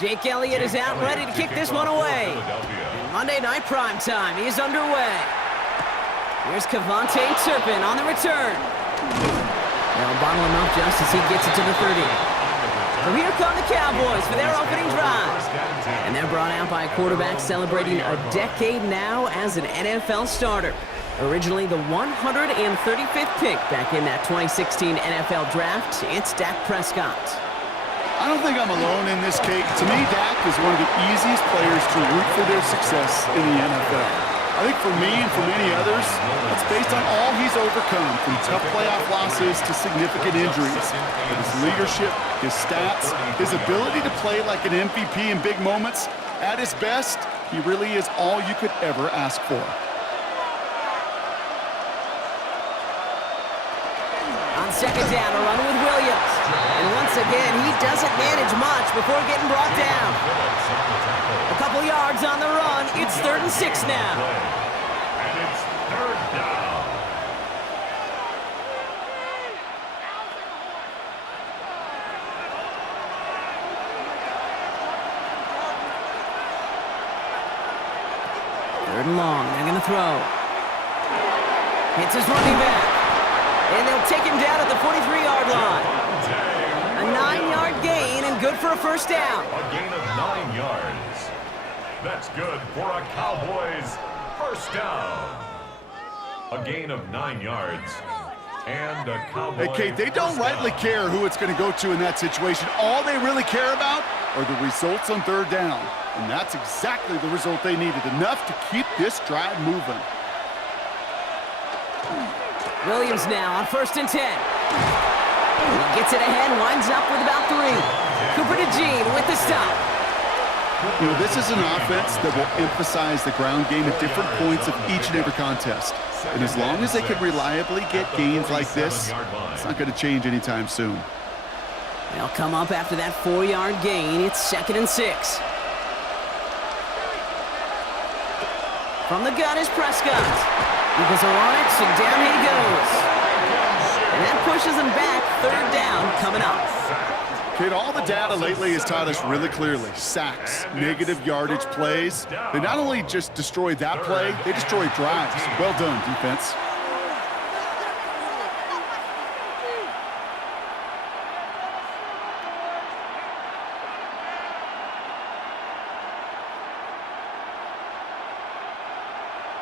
Jake Elliott is out ready to kick this one away. And Monday Night Prime Time is underway. Here's Kevontae Turpin on the return. They'll bottle him up just as he gets it to the 30. So here come the Cowboys for their opening drive. And they're brought out by a quarterback celebrating a decade now as an NFL starter. Originally the 135th pick back in that 2016 NFL Draft, it's Dak Prescott. I don't think I'm alone in this, Kate. To me, Dak is one of the easiest players to root for their success in the NFL. I think for me and for many others, it's based on all he's overcome, from tough playoff losses to significant injuries. But his leadership, his stats, his ability to play like an MVP in big moments, at his best, he really is all you could ever ask for. On second down, a run with Williams. And once again, he doesn't manage much before getting brought down. A couple yards on the run. It's 3rd and 6 now. And it's 3rd down. Third and long. They're going to throw. Hits his running back. And they'll take him down at the 43-yard line. A 9-yard gain and good for a first down. A gain of 9 yards. That's good for a Cowboys first down. A gain of 9 yards. And a Cowboys. Hey, Kate, they don't rightly care who it's going to go to in that situation. All they really care about are the results on 3rd down. And that's exactly the result they needed. Enough to keep this drive moving. Williams now on 1st and 10. He gets it ahead, winds up with about 3. Cooper to Jean with the stop. You know, this is an offense that will emphasize the ground game at different points of each and every contest. And as long as they can reliably get gains like this, it's not going to change anytime soon. They'll come up after that 4-yard gain. It's 2nd and 6. From the gun is Prescott. Eagles are on it, so down he goes. And that pushes them back. 3rd down coming up. Kate, all the data lately has taught us really clearly. Sacks, negative yardage plays. They not only just destroy that play, they destroy drives. Well done, defense.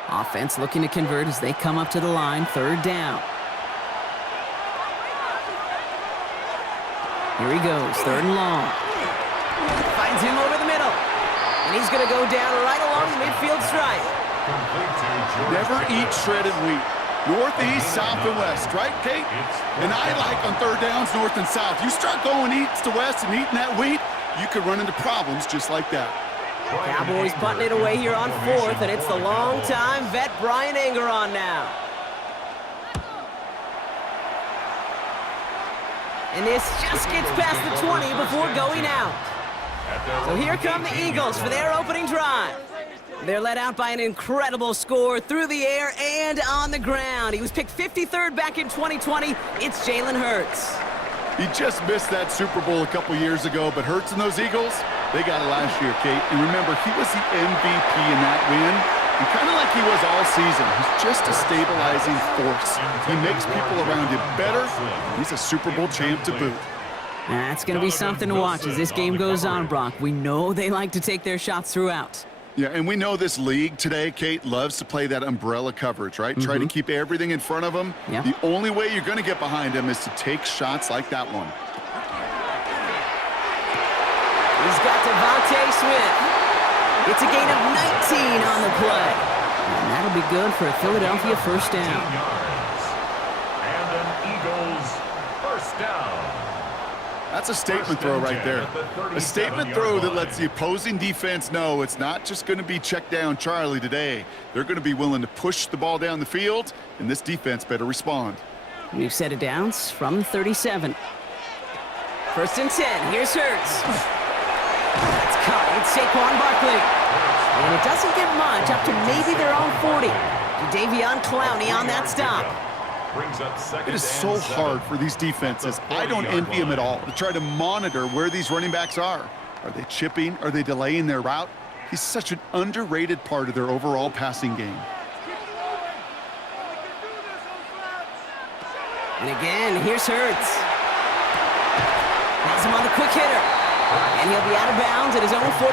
Offense looking to convert as they come up to the line. 3rd down. Here he goes, 3rd and long. Finds him over the middle. And he's going to go down right along the midfield stripe. Never eat shredded wheat. Northeast, south, and west, right, Kate? And I like on 3rd downs, north and south. You start going east to west and eating that wheat, you could run into problems just like that. Cowboys butting it away here on 4th, and it's the long-time vet Brian Anger on now. And this just gets past the 20 before going out. So here come the Eagles for their opening drive. They're led out by an incredible score through the air and on the ground. He was picked 53rd back in 2020. It's Jalen Hurts. He just missed that Super Bowl a couple years ago, but Hurts and those Eagles, they got it last year, Kate. And remember, he was the MVP in that win. And kind of like he was all season, he's just a stabilizing force. He makes people around him better. He's a Super Bowl champ to boot. That's going to be something to watch as this game goes on, Brock. We know they like to take their shots throughout. Yeah, and we know this league today, Kate, loves to play that umbrella coverage, right? Try to keep everything in front of them. Yep. The only way you're going to get behind him is to take shots like that one. He's got Devontae Smith. It's a gain of 19 on the play. And that'll be good for a Philadelphia first down. And an Eagles first down. That's a statement throw right there. A statement throw that lets the opposing defense know it's not just going to be check down Charlie today. They're going to be willing to push the ball down the field, and this defense better respond. New set of downs from 37. 1st and 10. Here's Hurts. That's caught. It's Saquon Barkley. And it doesn't get much, up to maybe their own 40. Davion Clowney on that stop. It is so hard for these defenses. I don't envy them at all to try to monitor where these running backs are. Are they chipping? Are they delaying their route? He's such an underrated part of their overall passing game. And again, here's Hurts. Has him on the quick hitter. And he'll be out of bounds at his own 45.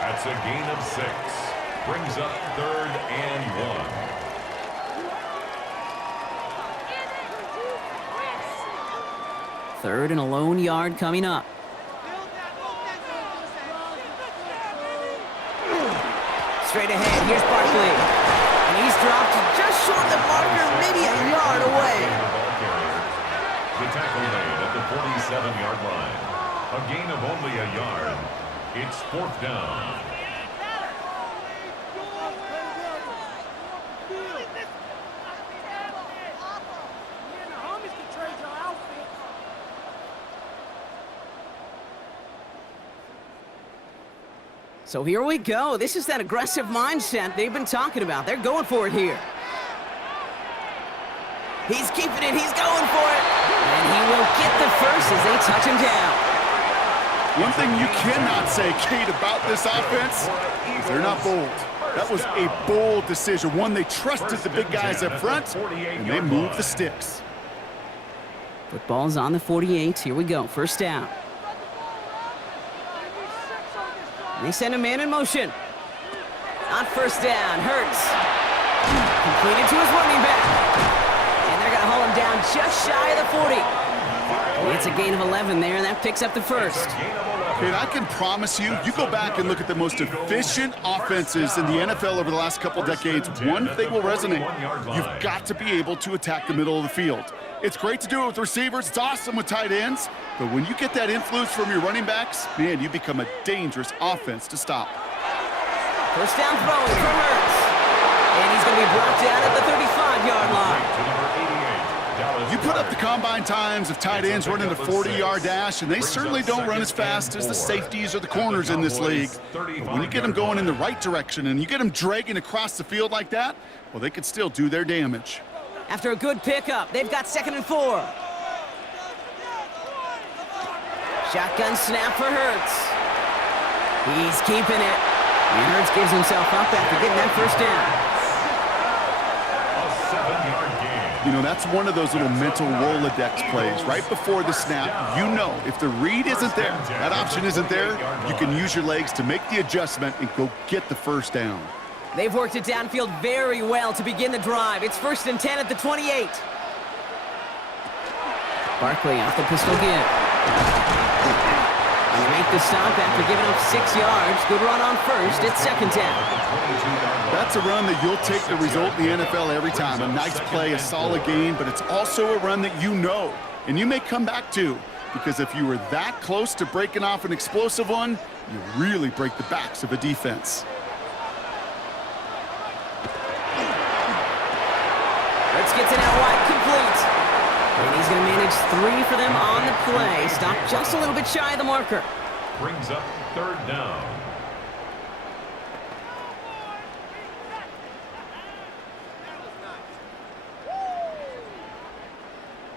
That's a gain of 6. Brings up 3rd and 1. Third and a lone yard coming up. Straight ahead, here's Barkley. And he's dropped just short of the marker, maybe a yard away. The tackle made at the 47-yard line. A gain of only a yard. It's 4th down. So here we go. This is that aggressive mindset they've been talking about. They're going for it here. He's keeping it. He's going for it. And he will get the first as they touch him down. One thing you cannot say, Kate, about this offense is they're not bold. That was a bold decision. One, they trusted the big guys up front, and they moved the sticks. Football's on the 48. Here we go. First down. They send a man in motion. On first down, Hurts. Completed to his running back. And they're going to haul him down just shy of the 40. It's a gain of 11 there, and that picks up the first. And I can promise you, you go back and look at the most efficient offenses in the NFL over the last couple decades, one thing will resonate. You've got to be able to attack the middle of the field. It's great to do it with receivers. It's awesome with tight ends. But when you get that influence from your running backs, man, you become a dangerous offense to stop. First down throwing from Hurts. And he's going to be brought down at the 35-yard line. You put up the combine times of tight ends running a 40-yard dash, and they certainly don't run as fast as the safeties or the corners in this league. But when you get them going in the right direction and you get them dragging across the field like that, well, they could still do their damage. After a good pickup, they've got 2nd and 4. Shotgun snap for Hurts. He's keeping it. And Hurts gives himself up after getting that first down. A 7-yard gain. You know, that's one of those little mental Rolodex plays. Right before the snap, you know if the read isn't there, that option isn't there, you can use your legs to make the adjustment and go get the first down. They've worked it downfield very well to begin the drive. It's 1st and 10 at the 28. Barkley off the pistol give. And they make the stop after giving up 6 yards. Good run on first. It's 2nd down. That's a run that you'll take the result in the NFL every time. A nice play, a solid game, but it's also a run that you know, and you may come back to, because if you were that close to breaking off an explosive one, you really break the backs of a defense. Hurts gets it out wide, complete. And he's going to manage 3 for them on the play. Stopped just a little bit shy of the marker. Brings up 3rd down.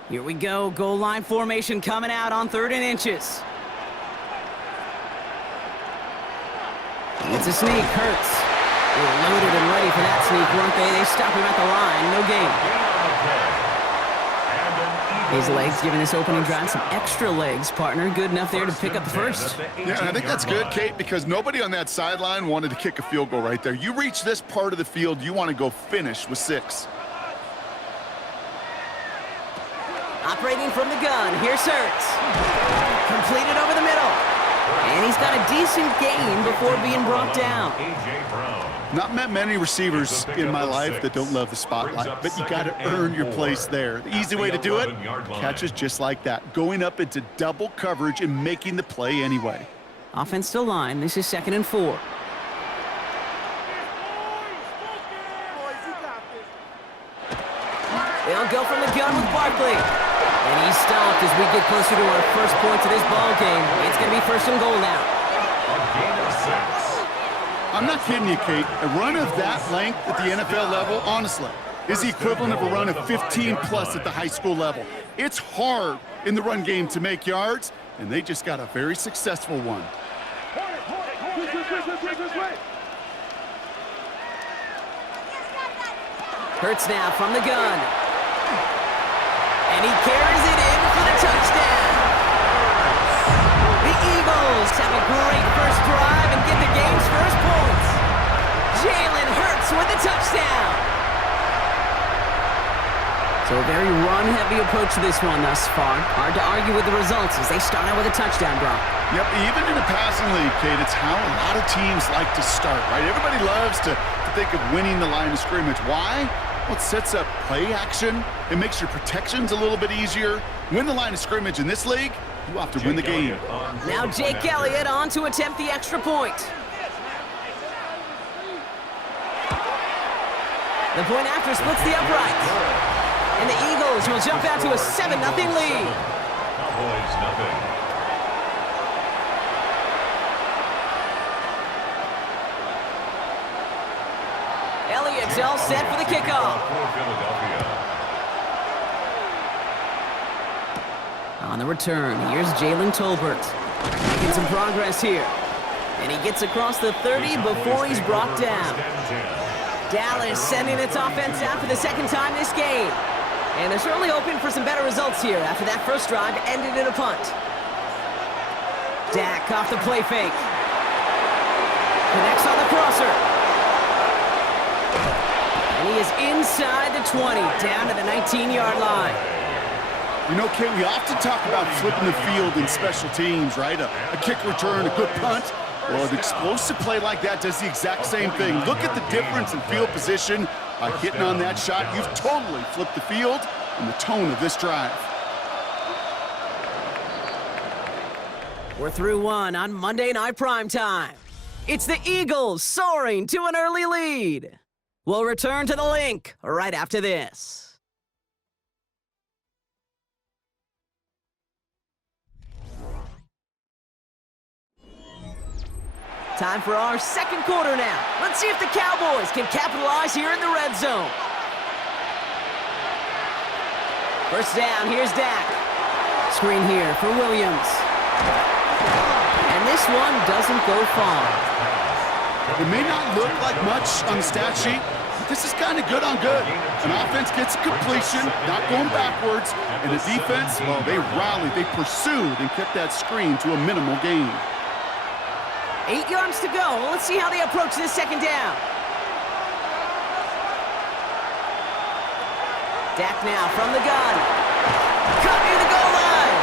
Here we go. Goal line formation coming out on 3rd and inches. It's a sneak. Hurts. They were loaded and ready for that sneak, weren't they? They stop him at the line. No gain. His legs giving this opening drive some extra legs, partner. Good enough there to pick up the first. Yeah, I think that's good, Kate, because nobody on that sideline wanted to kick a field goal right there. You reach this part of the field, you want to go finish with 6. Operating from the gun, here's Hurts. Completed over the middle. And he's got a decent gain before being brought down. Not met many receivers in my life that don't love the spotlight, but you got to earn your place there. The easy way to do it, catches just like that, going up into double coverage and making the play anyway. Offense to line, this is 2nd and 4. They'll go from the gun with Barkley. And he's stopped as we get closer to our first points of this ball game. It's going to be 1st and goal now. A gain of 6. I'm not kidding you, Kate. A run of that length at the NFL level, honestly, is the equivalent of a run of 15+ at the high school level. It's hard in the run game to make yards, and they just got a very successful one. Hurts now from the gun. And he carries it in for the touchdown. The Eagles have a great first drive and get the game's first points. Jalen Hurts with the touchdown. So a very run-heavy approach to this one thus far. Hard to argue with the results as they start out with a touchdown, Brock. Yep, even in a passing league, Kate, it's how a lot of teams like to start, right? Everybody loves to think of winning the line of scrimmage. Why? Well, it sets up play action. It makes your protections a little bit easier. Win the line of scrimmage in this league, you have to win the game. Now Jake Elliott on to attempt the extra point. The point after splits the uprights. And the Eagles will jump out to a 7-0 lead. Cowboys nothing. Elliott's all set for the kickoff. On the return, here's Jalen Tolbert. Making some progress here. And he gets across the 30 before he's brought down. Dallas sending its offense out for the second time this game. And they're certainly hoping for some better results here after that first drive ended in a punt. Dak off the play fake. Connects on the crosser. And he is inside the 20, down to the 19-yard line. You know, Kate, we often talk about flipping the field in special teams, right? A kick return, a good punt. Well, an explosive play like that does the exact same thing. Look at the difference in field position. By hitting on that shot, you've totally flipped the field and the tone of this drive. We're through one on Monday Night Primetime. It's the Eagles soaring to an early lead. We'll return to the link right after this. Time for our second quarter now. Let's see if the Cowboys can capitalize here in the red zone. First down, here's Dak. Screen here for Williams. And this one doesn't go far. It may not look like much on the stat sheet, but this is kind of good on good. An offense gets completion, not going backwards, and the defense, well, they rallied, they pursued, and kept that screen to a minimal gain. 8 yards to go. Let's see how they approach this second down. Dak now from the gun. Cut near the goal line.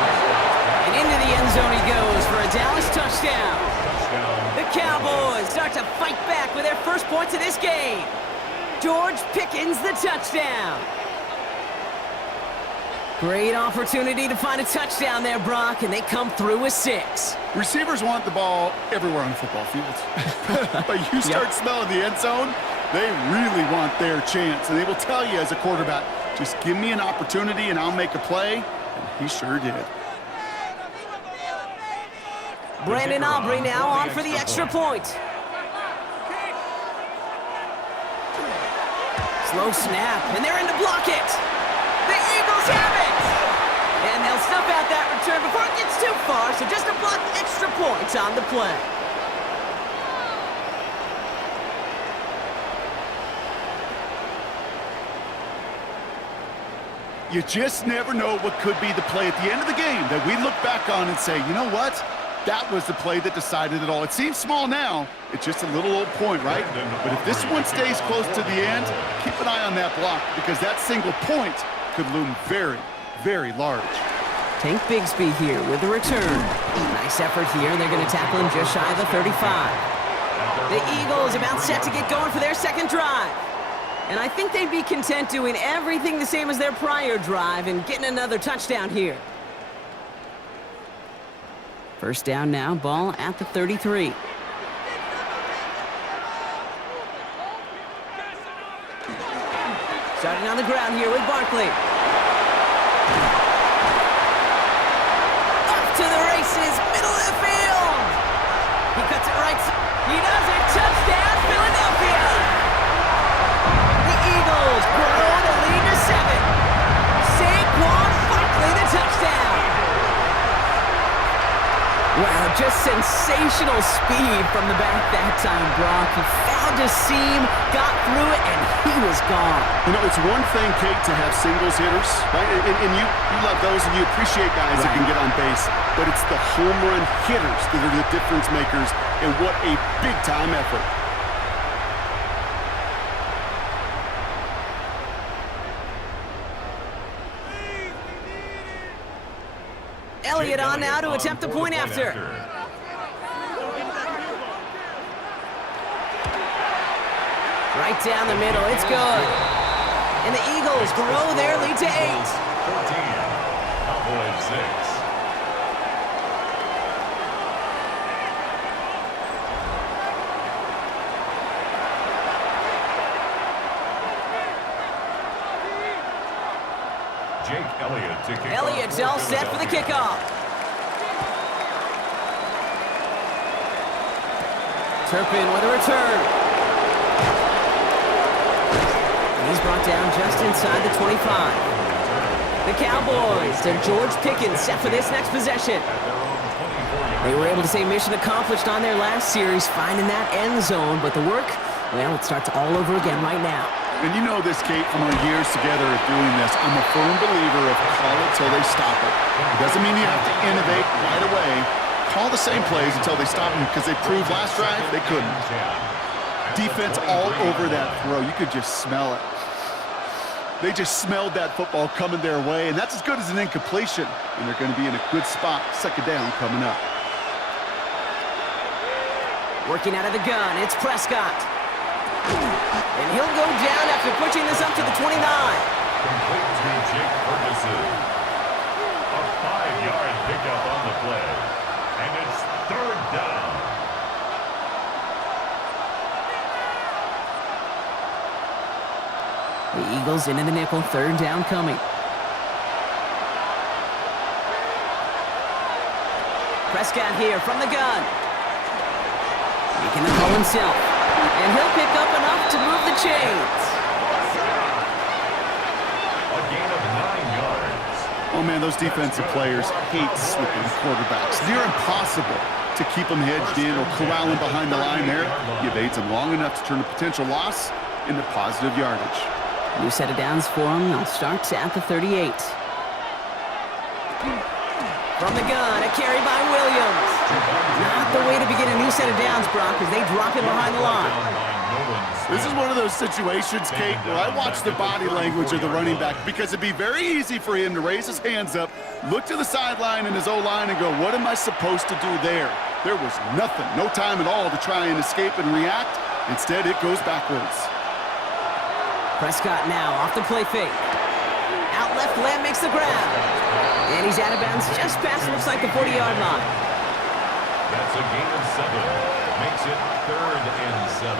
And into the end zone he goes for a Dallas touchdown. The Cowboys start to fight back with their first points of this game. George Pickens the touchdown. Great opportunity to find a touchdown there, Brock, and they come through with 6. Receivers want the ball everywhere on the football field. But you start smelling the end zone, they really want their chance. And they will tell you as a quarterback, just give me an opportunity and I'll make a play. And he sure did. Brandon Aubrey now on for the extra point. Slow snap, and they're in to block it. The Eagles have it! And they'll snuff out that return before it gets too far, so just a block extra points on the play. You just never know what could be the play at the end of the game that we look back on and say, you know what? That was the play that decided it all. It seems small now. It's just a little old point, right? But if this one stays close to the end, keep an eye on that block because that single point could loom very, very large. Tank Bigsby here with the return. Nice effort here. They're going to tackle him just shy of the 35. The Eagles about set to get going for their second drive. And I think they'd be content doing everything the same as their prior drive and getting another touchdown here. First down now, ball at the 33. Starting on the ground here with Barkley. Up to the races, middle of the field. He cuts it right. He does it. Touchdown, Philadelphia. The Eagles grow the lead to 7. Saquon Barkley, the touchdown. just sensational speed from the back that time, Brock. He found a seam, got through it, and he was gone. You know, it's one thing, Kate, to have singles hitters, right? And you love those, and you appreciate guys that can get on base. But it's the home run hitters that are the difference makers, and what a big-time effort. Elliott on now to attempt the point after. Right down the middle, it's good. And the Eagles grow their lead to 8. 14, Cowboys 6. Jake Elliott to kick off. Elliott's all set for the kickoff. Turpin with a return. And he's brought down just inside the 25. The Cowboys and George Pickens set for this next possession. They were able to say mission accomplished on their last series, finding that end zone, but the work, well, it starts all over again right now. And you know this, Kate, from our years together of doing this. I'm a firm believer of call it till they stop it. It doesn't mean you have to innovate right away. Call the same plays until they stop them, because they proved last drive they couldn't. Defense all over that throw. You could just smell it. They just smelled that football coming their way, and that's as good as an incompletion. And they're going to be in a good spot, second down coming up. Working out of the gun, it's Prescott. And he'll go down after pushing this up to the 29. Complete to Jake Ferguson. A 5-yard pickup on the play. And it's third down. The Eagles into the nickel, third down coming. Prescott here from the gun. Making the call himself. And he'll pick up enough to move the chains. A gain of 9 yards. Oh, man, those defensive players hate slipping quarterbacks. Near impossible to keep them hedged in or corral them behind the line there. You evade them long enough to turn a potential loss into positive yardage. New set of downs for them. They'll start at the 38. From the gun, a carry by Williams. Not the way to begin a new set of downs, Brock, as they drop him behind the line. This is one of those situations, Kate, where I watch the body language of the running back, because it'd be very easy for him to raise his hands up, look to the sideline and his O-line and go, what am I supposed to do there? There was nothing, no time at all to try and escape and react. Instead, it goes backwards. Prescott now off the play fake. Out left, Lamb makes the grab. And he's out of bounds just past, looks like the 40-yard line. That's a gain of 7. Makes it 3rd and 7.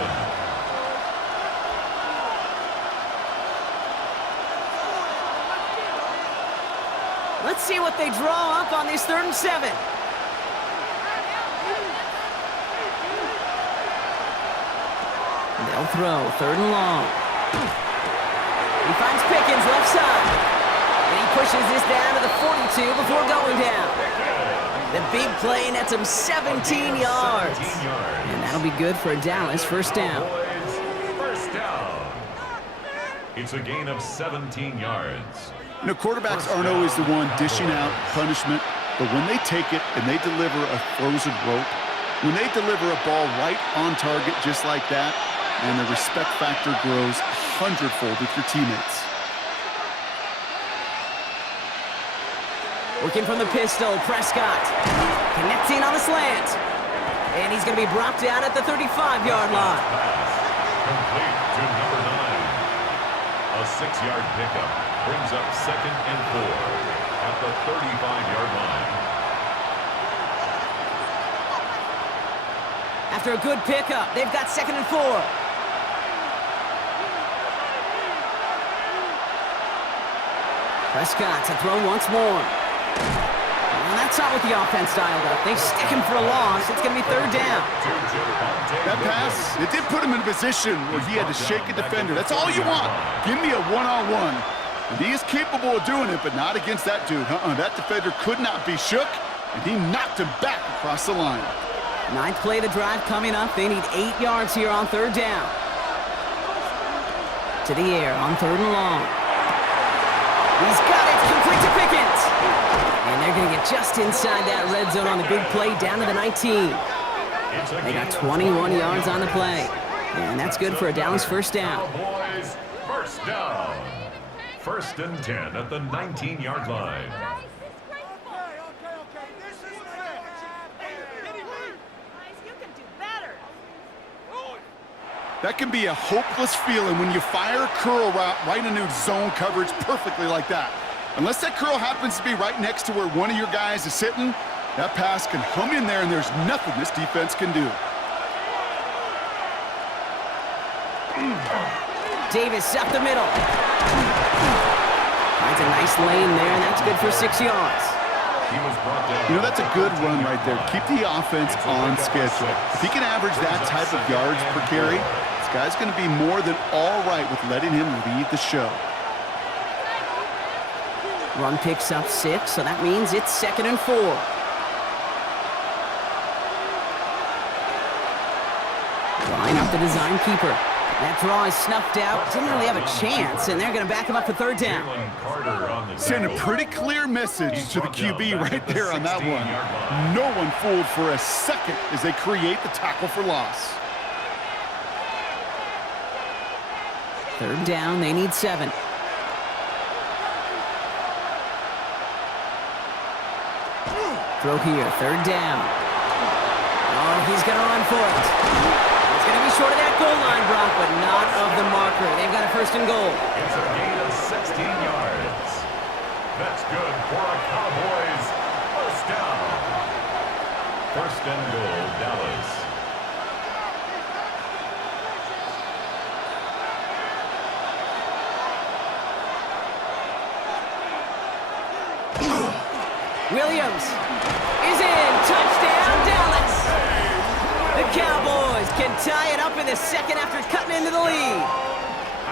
Let's see what they draw up on this 3rd and 7. They'll throw, 3rd and long. He finds Pickens left side. And he pushes this down to the 42 before going down. The big play nets him 17 yards. And that'll be good for a Dallas first down. First down. It's a gain of 17 yards. You know, quarterbacks aren't always the one dishing out punishment, but when they take it and they deliver a frozen rope, when they deliver a ball right on target just like that, and the respect factor grows 100-fold with your teammates. Working from the pistol, Prescott. Connecting on the slant. And he's going to be brought down at the 35-yard line. Complete to number 9. A 6-yard pickup brings up 2nd and 4 at the 35-yard line. After a good pickup, they've got 2nd and 4. Prescott to throw once more. Well, that's not what the offense dialed up. They stick him for a loss. It's going to be 3rd down. That pass, it did put him in a position where he had to shake a defender. That's all you want. Give me a one-on-one. And he is capable of doing it, but not against that dude. That defender could not be shook, and he knocked him back across the line. Ninth play of the drive coming up. They need 8 yards here on third down. To the air on third and long. He's got it, complete to Pickens. And they're going to get just inside that red zone on the big play, down to the 19. They got 21 yards on the play. And that's good for a Dallas first down. Cowboys first down. First and 10 at the 19-yard line. That can be a hopeless feeling when you fire a curl route right into zone coverage perfectly like that. Unless that curl happens to be right next to where one of your guys is sitting, that pass can hum in there and there's nothing this defense can do. Davis up the middle. Finds a nice lane there, and that's good for 6 yards. You know, that's a good run right there. Keep the offense on schedule. If he can average that type of yards per carry, this guy's going to be more than all right with letting him lead the show. Run picks up 6, so that means it's 2nd and 4. Line up the design keeper. That draw is snuffed out. Didn't really have a chance, and they're going to back him up for third down. Send a pretty clear message to the QB right there on that one. No one fooled for a second as they create the tackle for loss. Third down, they need 7. Throw here, third down. Oh, he's going to run for it. He's going to be short of that goal line, Brock, but not of the marker. They've got a first and goal. It's a gain of 16 yards. That's good for a Cowboys first down. First and goal, Dallas. Williams is in. Touchdown, Dallas. The Cowboys can tie it up in the second after cutting into the lead.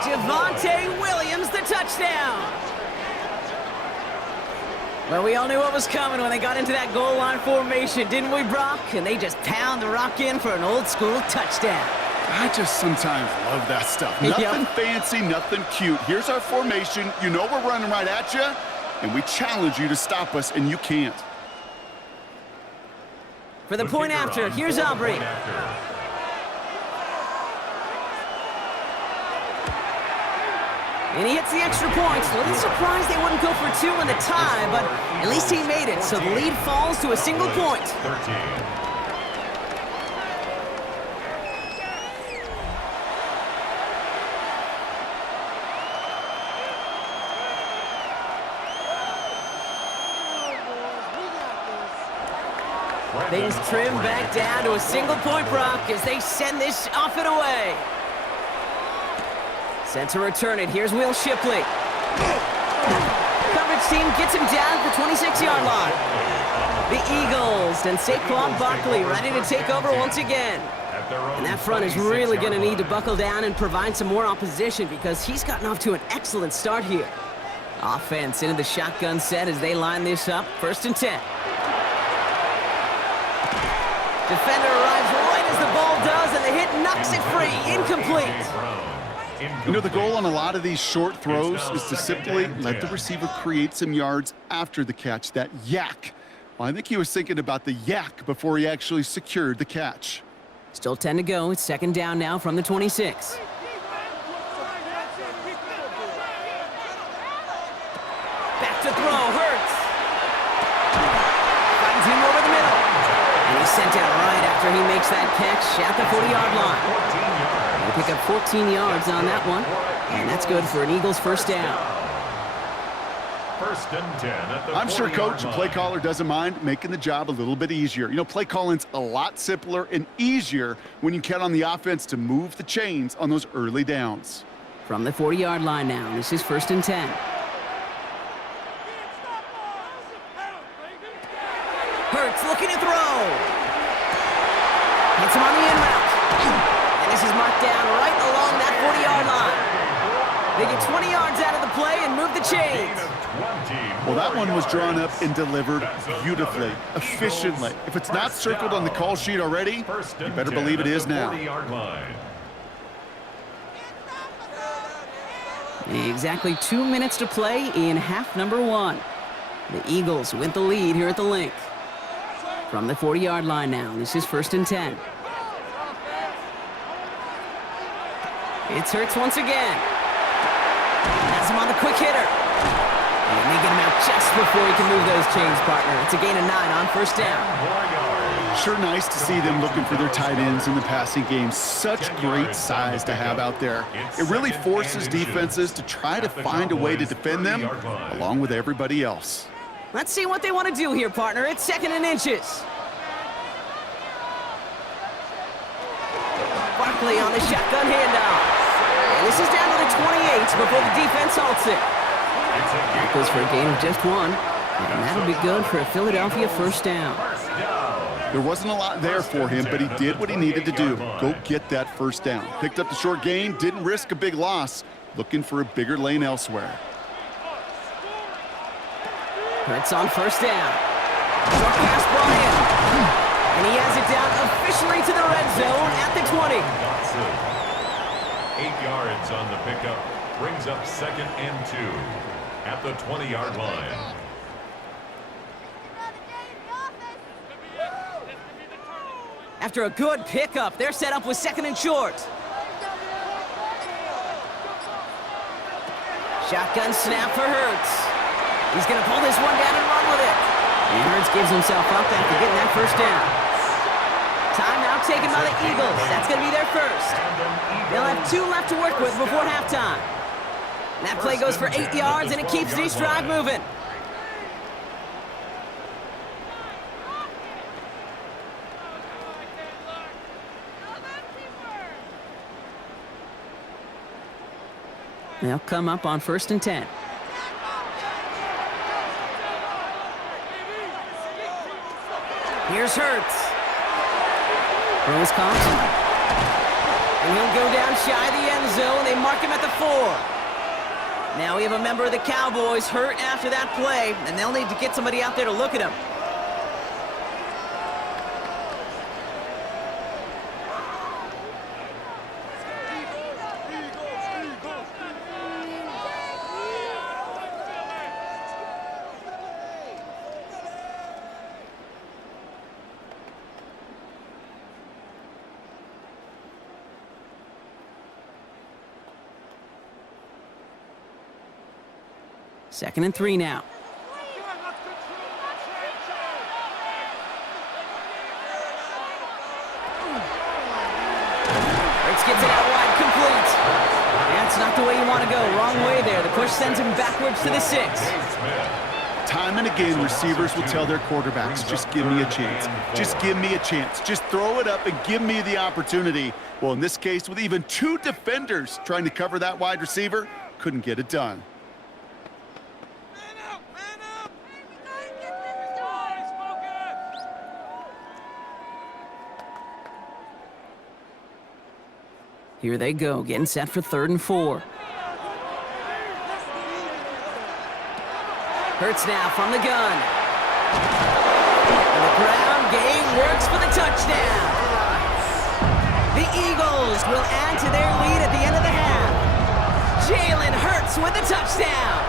Javonte Williams, the touchdown. Well, we all knew what was coming when they got into that goal line formation, didn't we, Brock? And they just pound the rock in for an old-school touchdown. I just sometimes love that stuff. Nothing fancy, nothing cute. Here's our formation. You know we're running right at you, and we challenge you to stop us, and you can't. For the point after, here's Aubrey. And he hits the extra points. A little surprised they wouldn't go for 2 in the tie, but at least he made it, so the lead falls to a single point. 13. Things trim back down to a single point, Brock, as they send this off and away. Set to return it. Here's Will Shipley. Coverage team gets him down at the 26-yard line. The Eagles and Saquon Barkley ready to take over once again. And that front is really going to need to buckle down and provide some more opposition because he's gotten off to an excellent start here. Offense into the shotgun set as they line this up. First and 10. Defender arrives right as the ball does, and the hit knocks it free. Incomplete. You know, the goal on a lot of these short throws is to simply let the receiver create some yards after the catch, that yak. Well, I think he was thinking about the yak before he actually secured the catch. Still 10 to go. It's second down now from the 26. Back to throw. Hurts. Finds him over the middle. And he's sent out right after he makes that catch at the 40-yard line. They pick up 14 yards on that one, and that's good for an Eagles first down. First and 10 at the I'm sure coach and play line. caller doesn't mind making the job a little bit easier. You know, play calling's a lot simpler and easier when you count on the offense to move the chains on those early downs. From the 40-yard line now, this is first and 10. Hurts looking to throw. Hits him on the in route. And this is marked down right along that 40-yard line. They get 20 yards out of the play and move the chains. Well, that one was drawn up and delivered beautifully, efficiently. If it's not circled on the call sheet already, you better believe it is now. Exactly 2 minutes to play in half number 1. The Eagles with the lead here at the Link. From the 40-yard line now, this is 1st and 10. It's Hurts once again. Has him on the quick hitter. And they get him out just before he can move those chains, partner. It's a gain of 9 on 1st down. Sure nice to see them looking for their tight ends in the passing game. Such great size to have out there. It really forces defenses to try to find a way to defend them along with everybody else. Let's see what they want to do here, partner. It's 2nd and inches. Barkley on the shotgun handoff. And this is down to the 28 before the defense halts it. That goes for a gain of just 1. And that'll be good for a Philadelphia 1st down. There wasn't a lot there for him, but he did what he needed to do. Go get that 1st down. Picked up the short gain, didn't risk a big loss. Looking for a bigger lane elsewhere. Hurts on 1st down. Short pass ball in. And he has it down officially to the red zone at the 20. 8 yards on the pickup. Brings up 2nd and 2 at the 20-yard line. After a good pickup, they're set up with 2nd and short. Shotgun snap for Hurts. He's going to pull this one down and run with it. And Hurts gives himself up after getting that 1st down. Timeout taken by the Eagles. That's going to be their 1st. They'll have 2 left to work with before halftime. And that play goes for 8 yards, and it keeps this drive moving. They'll come up on 1st and 10. Here's Hurts. Throws caught. And he'll go down shy of the end zone. They mark him at the 4. Now we have a member of the Cowboys hurt after that play, and they'll need to get somebody out there to look at him. Second and 3 now. Hurts gets it out wide, complete. That's not the way you want to go. Wrong way there. The push sends him backwards to the 6. Time and again, receivers will tell their quarterbacks, just give me a chance. Just give me a chance. Just throw it up and give me the opportunity. Well, in this case, with even 2 defenders trying to cover that wide receiver, couldn't get it done. Here they go, getting set for 3rd and 4. Hurts now from the gun. And the ground game works for the touchdown. The Eagles will add to their lead at the end of the half. Jalen Hurts with the touchdown.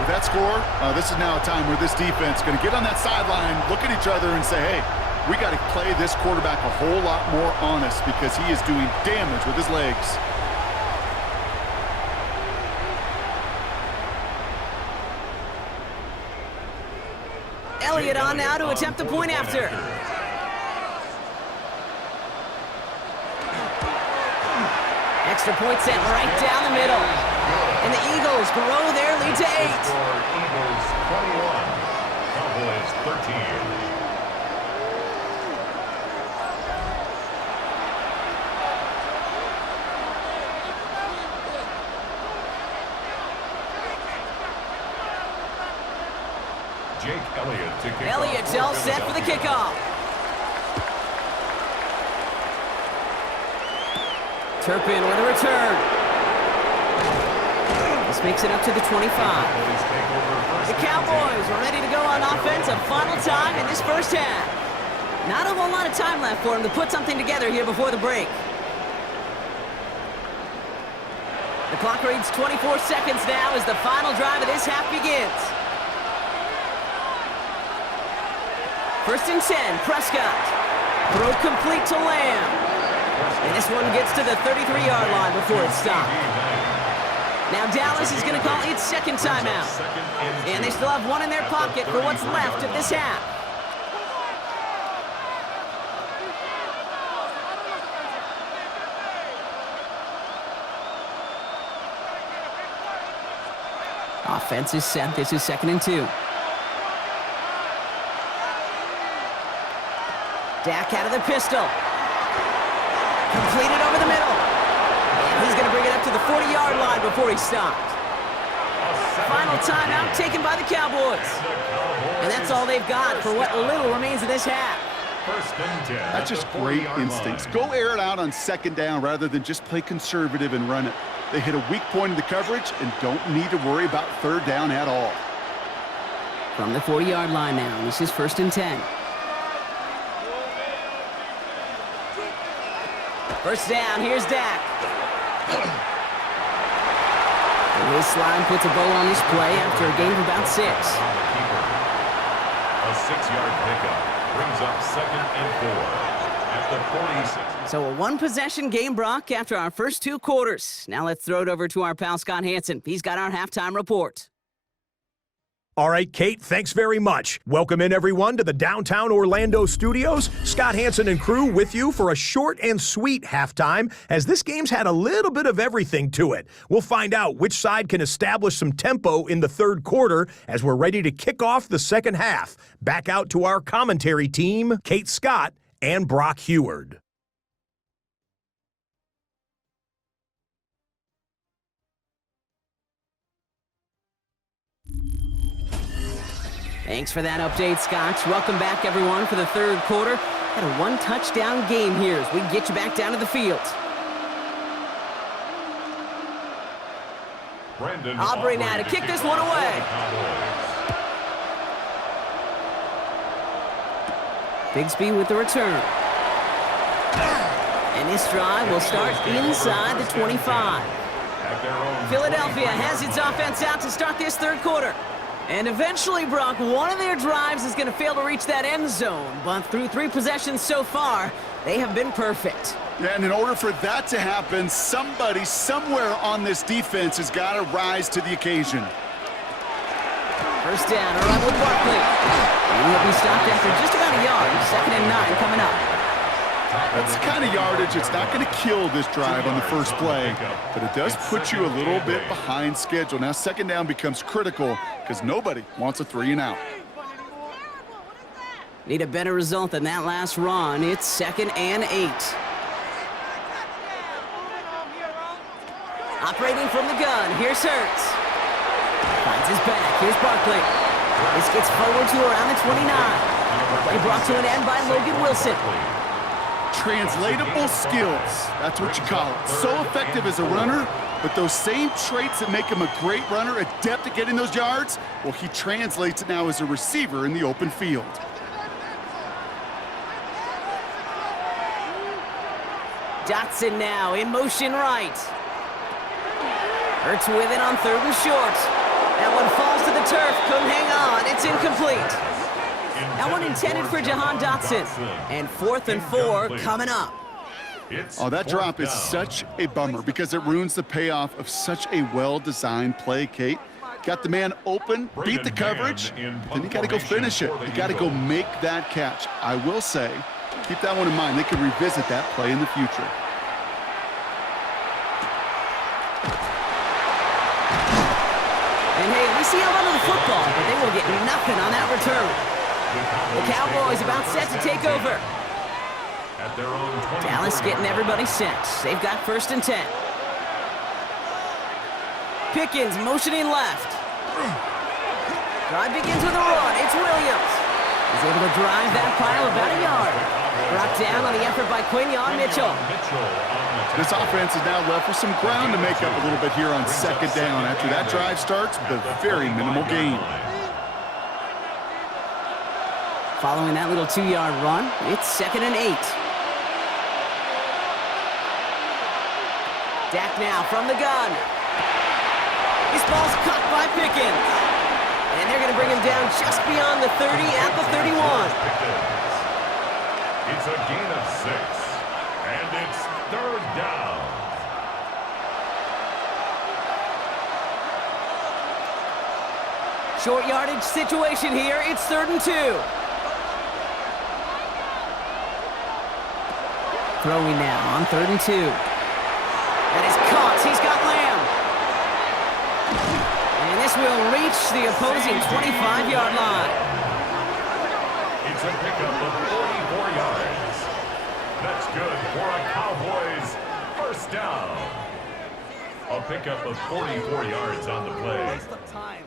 With that score, this is now a time where this defense is going to get on that sideline, look at each other and say, hey, we got to play this quarterback a whole lot more honest because he is doing damage with his legs. Elliott on now to attempt the point after. Extra point sent right down the middle. And the Eagles grow their lead to 8. Eagles 21, Cowboys 13. Elliott's all set for the kickoff. Turpin with a return. This makes it up to the 25. The Cowboys are ready to go on offense a final time in this first half. Not a whole lot of time left for them to put something together here before the break. The clock reads 24 seconds now as the final drive of this half begins. First and 10, Prescott. Throw complete to Lamb. And this one gets to the 33-yard line before it's stopped. Now Dallas is going to call its second timeout. And they still have one in their pocket for what's left of this half. Offense is set. This is 2nd and 2. Dak out of the pistol. Completed over the middle. And he's going to bring it up to the 40-yard line before he stopped. Final timeout taken by the Cowboys. And that's all they've got for what little remains of this half. First and 10. That's just great instincts. Go air it out on 2nd down rather than just play conservative and run it. They hit a weak point in the coverage and don't need to worry about 3rd down at all. From the 40-yard line now, this is 1st and 10. First down, here's Dak. And his slide puts a bow on this play after a gain of about 6. A 6-yard pickup brings up 2nd and 4 at the 46. So a one-possession game, Brock, after our first 2 quarters. Now let's throw it over to our pal Scott Hansen. He's got our halftime report. All right, Kate, thanks very much. Welcome in, everyone, to the downtown Orlando studios. Scott Hansen and crew with you for a short and sweet halftime, as this game's had a little bit of everything to it. We'll find out which side can establish some tempo in the 3rd quarter as we're ready to kick off the 2nd half. Back out to our commentary team, Kate Scott and Brock Heward. Thanks for that update, Scott. Welcome back, everyone, for the 3rd quarter. Got a 1-touchdown game here as we get you back down to the field. Aubrey now to kick this one away. Bigsby with the return. And this drive will start inside the 25. Philadelphia has its offense out to start this 3rd quarter. And eventually, Brock, one of their drives is going to fail to reach that end zone. But through 3 possessions so far, they have been perfect. Yeah, and in order for that to happen, somebody somewhere on this defense has got to rise to the occasion. First down, around with Barkley. And he'll be stopped after just about a yard. 2nd and 9 coming up. That's the kind of yardage it's not going to kill this drive on the first play, but it does put you a little bit behind schedule. Now 2nd down becomes critical because nobody wants a 3-and-out. Need a better result than that last run. It's 2nd and 8. Operating from the gun, here's Hurts. Finds his back, here's Barkley. This gets forward to around the 29. Play brought to an end by Logan Wilson. Translatable skills, that's what you call it. So effective as a runner, but those same traits that make him a great runner, adept at getting those yards, well, he translates it now as a receiver in the open field. Dotson now in motion right. Hurts with it on 3rd and short. That one falls to the turf, couldn't hang on, it's incomplete. That one intended for Jahan Dotson. And 4th and 4 coming up. Oh, that drop is such a bummer because it ruins the payoff of such a well-designed play, Kate. Got the man open, beat the coverage, then you got to go finish it. You got to go make that catch. I will say, keep that one in mind. They can revisit that play in the future. And hey, we see a lot of the football, but they will get nothing on that return. The Cowboys about set to take over. Dallas getting everybody set. They've got 1st and 10. Pickens motioning left. Drive begins with a run. It's Williams. He's able to drive that pile about a yard. Brought down on the effort by Quinion Mitchell. This offense is now left with some ground to make up a little bit here on second down after that drive starts with a very minimal gain. Following that little 2-yard run, it's 2nd and 8. Dak now from the gun. This ball's caught by Pickens. And they're going to bring him down just beyond the 30 at the 31. It's a gain of 6, and it's 3rd down. Short yardage situation here. It's 3rd and 2. Throwing now on 3rd and 2. That is caught. He's got Lamb. And this will reach the opposing 25-yard line. It's a pickup of 44 yards. That's good for a Cowboys 1st down. A pickup of 44 yards on the play.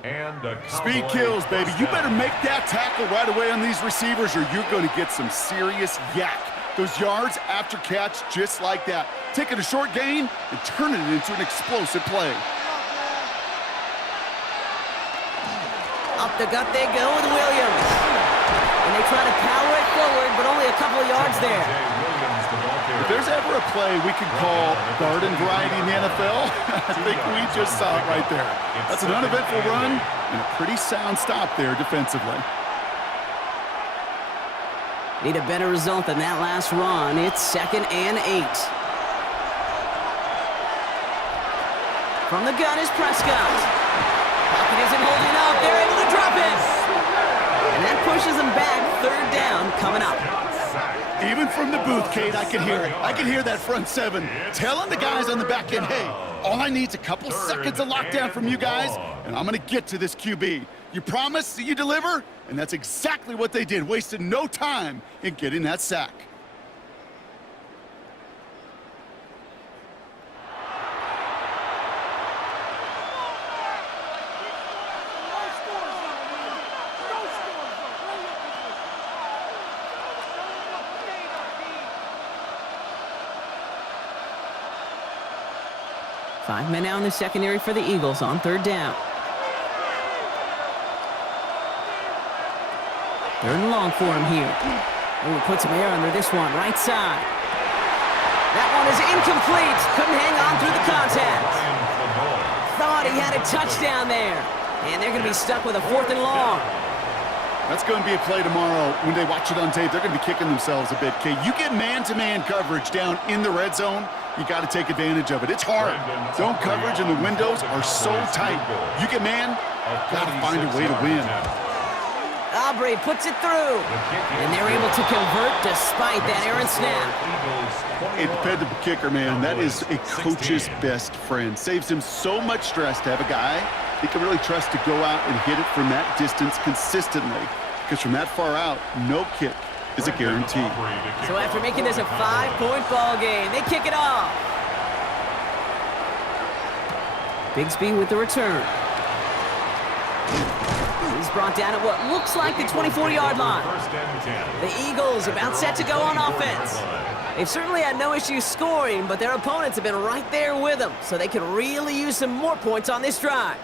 And a Speed kills, baby. You better make that tackle right away on these receivers or you're going to get some serious yak. Those yards after catch just like that. Taking a short gain and turning it into an explosive play. Up the gut they go with Williams. And they try to power it forward, but only a couple of yards there. If there's ever a play we can call garden variety in the NFL, I think we just saw it right there. That's an uneventful run and a pretty sound stop there defensively. Need a better result than that last run. It's 2nd and 8. From the gun is Prescott. Pocket isn't holding up. They're able to drop it. And that pushes them back. 3rd down coming up. Even from the booth, Kate, I can hear it. I can hear that front 7 telling the guys on the back end, hey, all I need is a couple seconds of lockdown from you guys, and I'm going to get to this QB. You promise that you deliver? And that's exactly what they did, wasted no time in getting that sack. Five men out in the secondary for the Eagles on 3rd down. 3rd and long for him here. Ooh, put some air under this one, right side. That one is incomplete. Couldn't hang on through the contact. Thought he had a touchdown there. And they're going to be stuck with a 4th and long. That's going to be a play tomorrow. When they watch it on tape, they're going to be kicking themselves a bit, Kate. You get man-to-man coverage down in the red zone, you got to take advantage of it. It's hard. Zone coverage and the windows are so tight. You get man, got to find a way to win. Aubrey puts it through. And they're able to convert despite that errant snap. A dependable kicker, man. That is a coach's best friend. Saves him so much stress to have a guy he can really trust to go out and hit it from that distance consistently. Because from that far out, no kick is a guarantee. So after making this a 5-point ball game, they kick it off. Bigsby with the return. He's brought down at what looks like the 24-yard line. The Eagles about set to go on offense. They've certainly had no issues scoring, but their opponents have been right there with them, so they could really use some more points on this drive.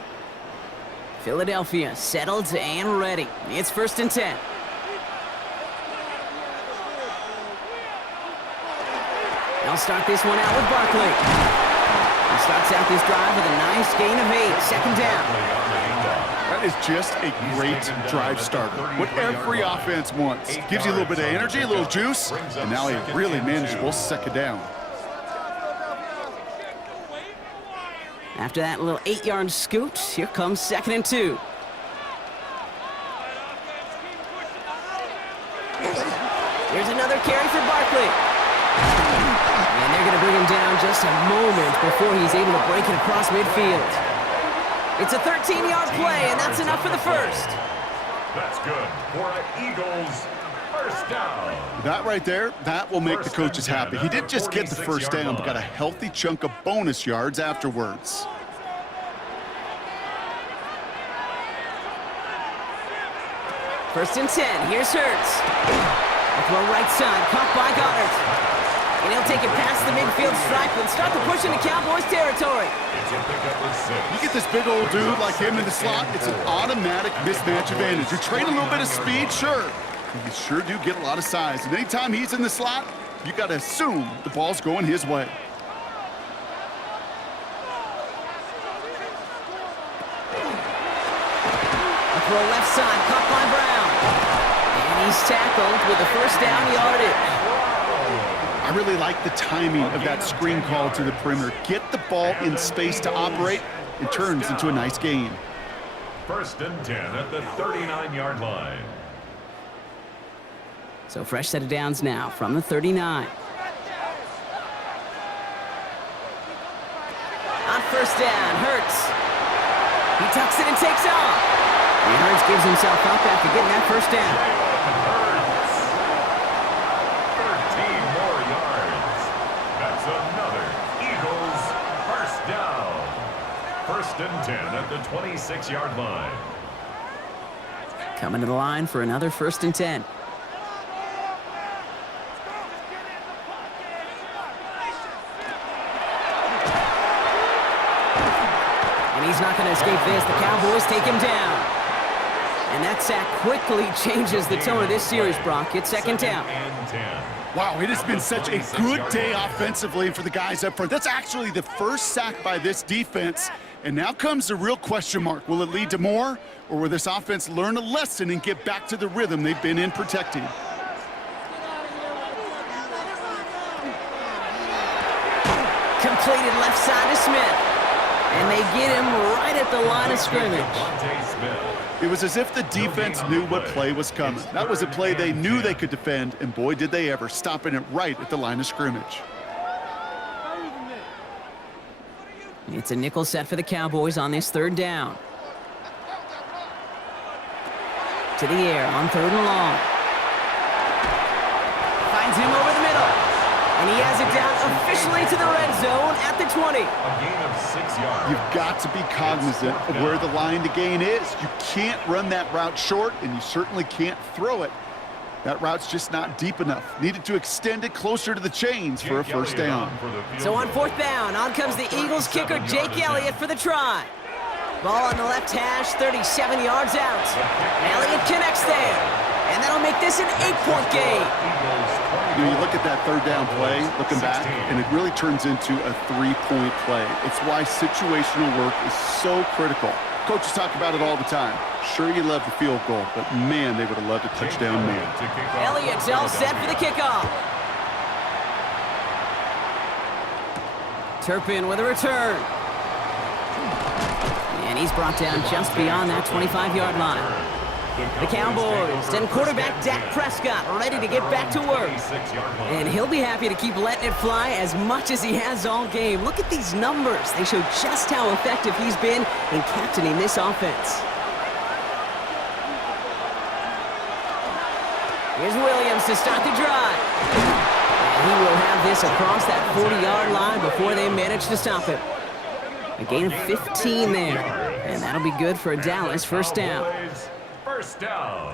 Philadelphia settled and ready. It's 1st and 10. They'll start this one out with Barkley. He starts out this drive with a nice gain of 8, 2nd down. That is just a great drive starter. What every offense wants. Gives you a little bit of energy, a little juice, and now a really manageable 2nd down. After that little 8-yard scoot, here comes 2nd and 2. Here's another carry for Barkley. And they're going to bring him down just a moment before he's able to break it across midfield. It's a 13-yard play, and that's enough for the 1st. That's good for an Eagles 1st down. That right there, that will make the coaches happy. He didn't just get the 1st down, but got a healthy chunk of bonus yards afterwards. First and 10. Here's Hurts. A throw right side, caught by Goddard. And he'll take it past the midfield stripe and start the push into Cowboys territory. You get this big old dude like him in the slot, it's an automatic mismatch advantage. You trade a little bit of speed, sure. You sure do get a lot of size. And anytime he's in the slot, you got to assume the ball's going his way. A throw left side, caught by Brown. And he's tackled with the first down yardage. I really like the timing of that screen call to the perimeter. Get the ball in space to operate, and turns into a nice gain. 1st and 10 at the 39-yard line. So fresh set of downs now from the 39. On first down, Hurts. He tucks it and takes off. And Hurts gives himself up after getting that first down. And 10 at the 26-yard line. Coming to the line for another 1st and 10. And he's not going to escape this. The Cowboys take him down. And that sack quickly changes the tone of this series, Brock. It's 2nd down. Wow, it has been such a good day offensively for the guys up front. That's actually the first sack by this defense. And now comes the real question mark. Will it lead to more, or will this offense learn a lesson and get back to the rhythm they've been in protecting? Completed left side to Smith. And they get him right at the line of scrimmage. It was as if the defense knew what play was coming. That was a play they knew they could defend, and boy, did they ever, stopping it right at the line of scrimmage. It's a nickel set for the Cowboys on this 3rd down. To the air on 3rd and long. Finds him over the middle. And he has it down officially to the red zone at the 20. A gain of 6 yards. You've got to be cognizant of where the line to gain is. You can't run that route short, and you certainly can't throw it. That route's just not deep enough. Needed to extend it closer to the chains for a 1st down. So on 4th down, on comes the Eagles kicker, Jake Elliott, for the try. Ball on the left hash, 37 yards out. Elliott connects there. And that'll make this an 8-point game. You know, you look at that 3rd down play, looking back, and it really turns into a 3-point play. It's why situational work is so critical. Coaches talk about it all the time. Sure, you love the field goal, but man, they would have loved a touchdown man. Elliott's all set for the kickoff. Turpin with a return. And he's brought down just beyond that 25-yard line. The Cowboys and quarterback Dak Prescott ready to get back to work. And he'll be happy to keep letting it fly as much as he has all game. Look at these numbers. They show just how effective he's been in captaining this offense. Here's Williams to start the drive. And he will have this across that 40-yard line before they manage to stop it. A gain of 15 there. And that'll be good for a Dallas 1st down. First down.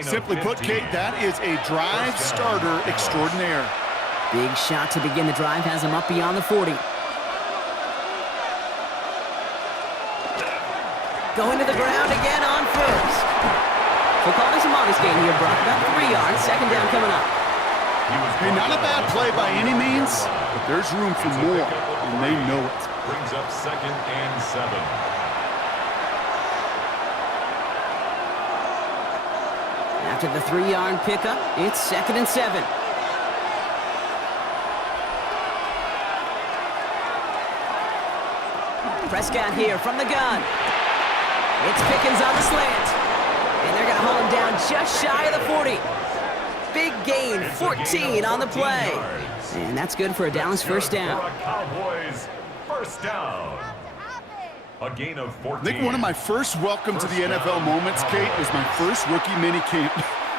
Simply put, Kate, that is a drive starter extraordinaire. Big shot to begin the drive has him up beyond the 40. Going to the ground again on 1st. We'll call this a modest gain here, Brock. About 3 yards. 2nd down coming up. Hey, not a bad play by any means, but there's room for more, and they know it. Brings up 2nd and 7. After the 3-yard pickup, it's 2nd and 7. Prescott here from the gun. It's Pickens on the slant. And they're going to hold him down just shy of the 40. Big gain, 14 on the play. And that's good for a Dallas 1st down. Cowboys 1st down. A gain of 14. I think one of my first welcome to the NFL moments, Kate, was my first rookie mini camp.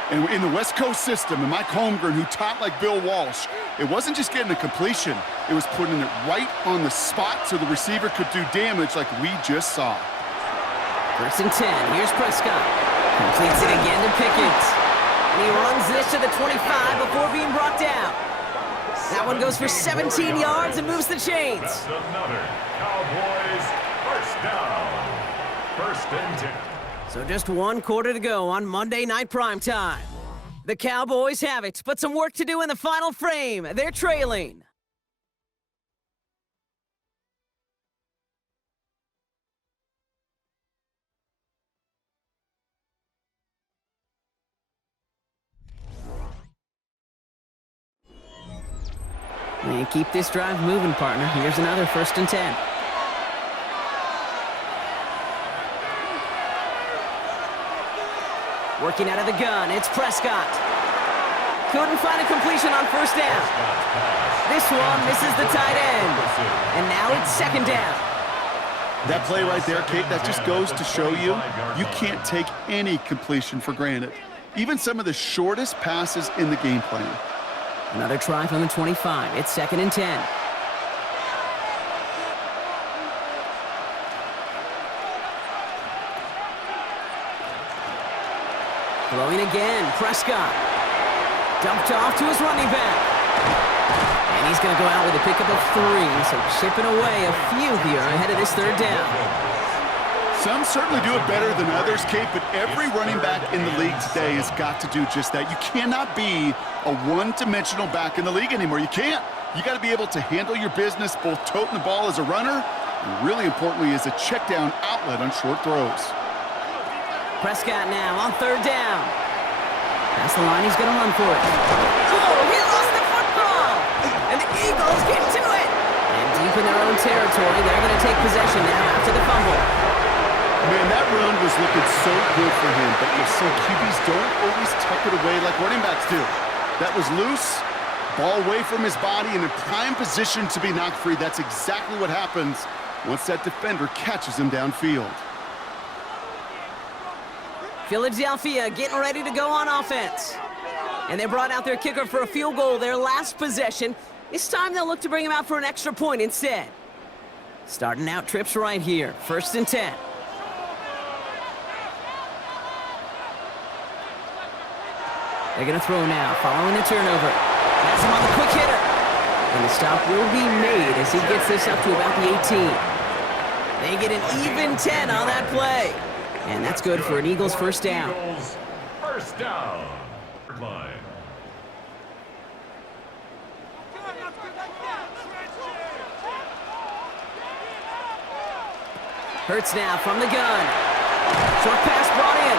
And in the West Coast system, and Mike Holmgren, who taught like Bill Walsh, it wasn't just getting a completion. It was putting it right on the spot so the receiver could do damage like we just saw. 1st and 10. Here's Prescott. Completes it again to Pickens. And he runs this to the 25 before being brought down. That one goes for 17 yards and moves the chains. That's another Cowboys first down. First and 10. So just 1 quarter to go on Monday Night Primetime. The Cowboys have it, but some work to do in the final frame. They're trailing. And keep this drive moving, partner. Here's another 1st and 10. Working out of the gun, it's Prescott. Couldn't find a completion on 1st down. This one misses the tight end. And now it's 2nd down. That play right there, Kate, that just goes to show you, you can't take any completion for granted. Even some of the shortest passes in the game plan. Another try from the 25. It's 2nd and 10. Throwing again, Prescott. Dumped off to his running back. And he's going to go out with a pickup of 3, so chipping away a few here ahead of this 3rd down. Some certainly do it better than others, Kate, but every running back in the league today has got to do just that. You cannot be a one-dimensional back in the league anymore. You can't. You got to be able to handle your business, both toting the ball as a runner, and really importantly as a check-down outlet on short throws. Prescott now on 3rd down. That's the line, he's going to run for it. Oh, he lost the football! And the Eagles get to it! And deep in their own territory, they're going to take possession now after the fumble. Man, that run was looking so good for him, but you see QBs don't always tuck it away like running backs do. That was loose, ball away from his body, and in prime position to be knocked free. That's exactly what happens once that defender catches him downfield. Philadelphia getting ready to go on offense. And they brought out their kicker for a field goal their last possession. This time they'll look to bring him out for an extra point instead. Starting out trips right here, 1st and 10. They're going to throw now, following the turnover. That's him on the quick hitter. And the stop will be made as he gets this up to about the 18. They get an even 10 on that play. And that's good for an Eagles 1st down. Eagles first down. Line. Hurts now from the gun. Short pass brought in.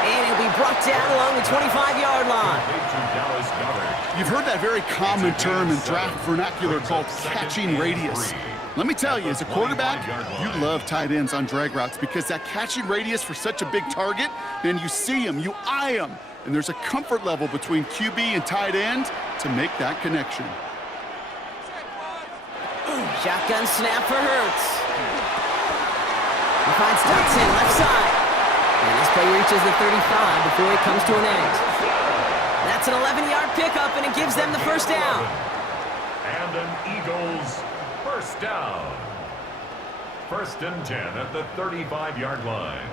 And it'll be brought down along the 25-yard line. You've heard that very common term in draft vernacular called catching radius. Let me tell you, as a quarterback, you love tight ends on drag routes because that catching radius for such a big target, and you see him, you eye him, and there's a comfort level between QB and tight end to make that connection. Shotgun snap for Hurts. He finds Dotson left side. And this play reaches the 35 before it comes to an end. That's an 11-yard pickup, and it gives them the 1st down. And an Eagles first down. 1st and 10 at the 35-yard line.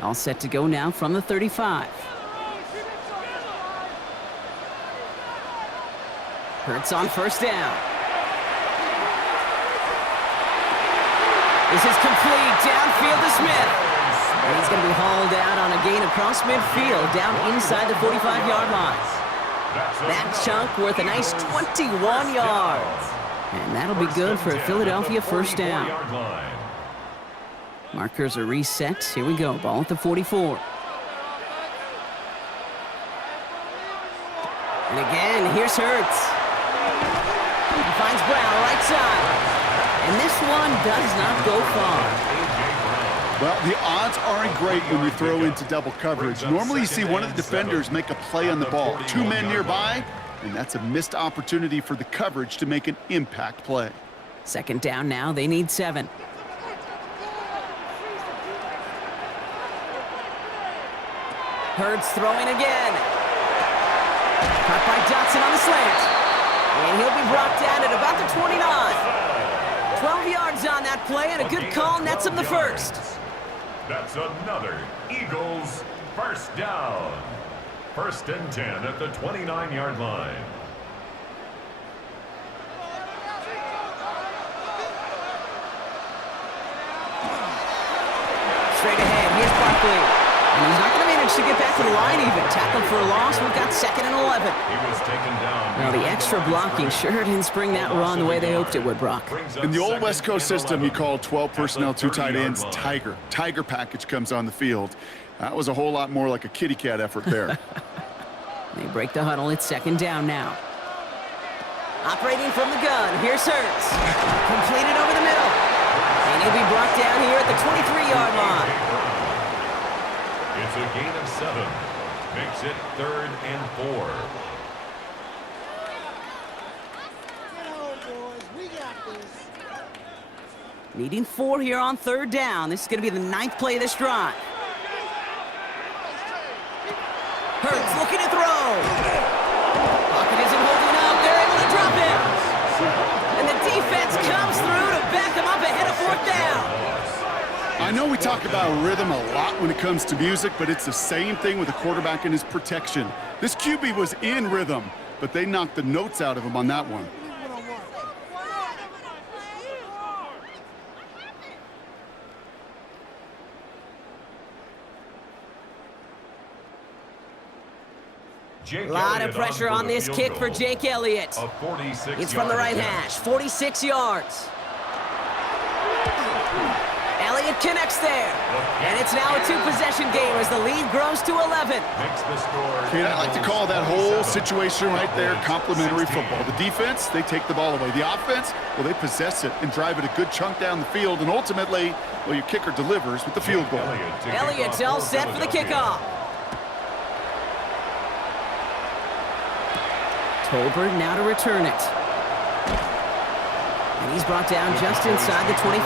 All set to go now from the 35. Hurts on 1st down. This is complete. Downfield to Smith. And he's going to be hauled out on a gain across midfield down inside the 45-yard line. That chunk worth a nice 21 yards. And that'll be good for a Philadelphia 1st down. Markers are reset. Here we go. Ball at the 44. And again, here's Hurts. He finds Brown right side. And this one does not go far. Well, the odds aren't great when you throw into double coverage. Normally you see one of the defenders make a play on the ball. 2 men nearby, and that's a missed opportunity for the coverage to make an impact play. 2nd down now. They need 7. Hurts throwing again. Caught by Dotson on the slant. And he'll be brought down at about the 29. 12 yards on that play, and a good call nets him the 1st. That's another Eagles First down. 1st and 10 at the 29-yard line. Straight ahead, here's Barkley. And he's not going to manage to get back to the line even. Tackled for a loss. We've got 2nd and 11. He was taken down. Now, the extra blocking sure didn't spring that run the way they hoped it would, Brock. In the old West Coast system, you call 12 personnel, 2 tight ends, Tiger. Tiger package comes on the field. That was a whole lot more like a kitty cat effort there. They break the huddle. It's 2nd down now. Operating from the gun. Here's Hurts. Completed over the middle. And he'll be brought down here at the 23-yard line. It's a gain of 7. Makes it 3rd and 4. Needing 4 here on 3rd down. This is going to be the 9th play of this drive. Hurts looking to throw. Pocket isn't holding up. They're able to drop him. And the defense comes through to back him up ahead of 4th down. I know we talk about rhythm a lot when it comes to music, but it's the same thing with the quarterback and his protection. This QB was in rhythm, but they knocked the notes out of him on that one. A lot of pressure on this kick for Jake Elliott. It's from the right hash, 46 yards. Elliott connects there. And it's now a 2-possession game as the lead grows to 11. Kate, I like to call that whole situation right there complimentary football. The defense, they take the ball away. The offense, well, they possess it and drive it a good chunk down the field. And ultimately, well, your kicker delivers with the field goal. Elliott's all set for the kickoff. Tolbert now to return it. And he's brought down just inside the 25.